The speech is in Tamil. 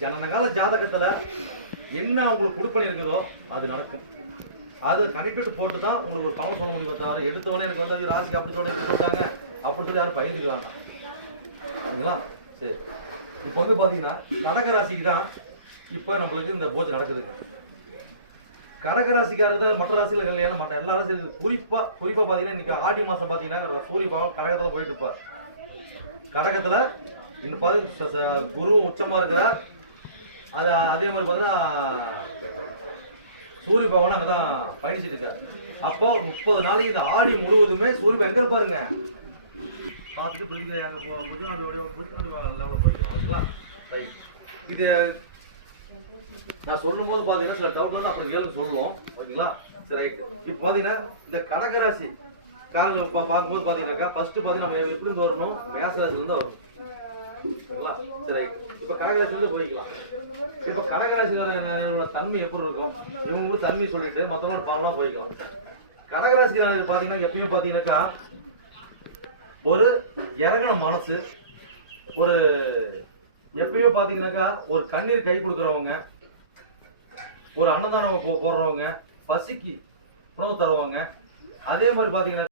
ஜனனகால ஜாதகத்துல என்ன உங்களுக்கு கொடுப்பனை இருக்குதோ அது நடக்கும். அது கணிப்பிட்டு போட்டு தான் உங்களுக்கு ஒரு பவர் சொல்ல முடியும். தவிர எடுத்தவொடனே எனக்கு வந்து ராசிக்கு அப்படி சொல்லி கொடுத்தாங்க அப்படி சொல்லி யாரும் பயந்துக்க வேண்டாம். சரிங்களா? சரி, இப்போ வந்து பாத்தீங்கன்னா கடக ராசிக்கு தான் இப்போ நம்மளுக்கு இந்த பூஜை நடக்குது. கடக ராசிக்காரங்க தான் மற்ற ராசிகள் கல்யாணம் மற்ற எல்லா ராசியும் குறிப்பா பாத்தீங்கன்னா இன்னைக்கு ஆடி மாசம் பாத்தீங்கன்னா சூரிய பகவான் கடகத்துல போயிட்டு இருப்பார். கடகத்துல இன்னும் பாத்தீங்கன்னா குரு உச்சமா இருக்கிறார். அது அதே மாதிரி பாத்தீங்கன்னா சூரிய பகவான் அங்கதான் பயணிச்சுட்டு இருக்காரு. அப்போ 30 நாளைக்கு இந்த ஆடி முழுவதுமே சூரிய எங்க இருப்பாருங்க பார்த்துட்டு இது நான் சொல்லும் போது பாத்தீங்கன்னா சில டவுட் வந்து அப்புறம் கேள்வி சொல்லுவோம். ஓகேங்களா? சரி, ரைட். இப்போ பாத்தீங்கன்னா இந்த கடகராசி காரணம் பார்க்கும்போது பாத்தீங்கன்னாக்கா ஃபர்ஸ்ட் பாத்தீங்கன்னா நம்ம எப்படி இருந்து வரணும், மேசராசில இருந்து வரணும். ஓகேங்களா? சரி, ரைட். இப்போ கடகராசி வந்து போய்க்கலாம். இப்போ கடகராசியோட தன்மை எப்படி இருக்கும், இவங்களுக்கு தன்மை சொல்லிட்டு மற்றவங்களோட பலனா போய்க்கலாம். கடகராசிக்காரங்க பாத்தீங்கன்னா எப்பயுமே பாத்தீங்கன்னாக்கா ஒரு இறங்கின மனசு, ஒரு எப்பயும் பாத்தீங்கன்னாக்கா ஒரு கண்ணீர் கை கொடுக்குறவங்க, ஒரு அன்னதானம் போடுறவங்க, பசிக்கு உணவு தருவாங்க. அதே மாதிரி பாத்தீங்கன்னா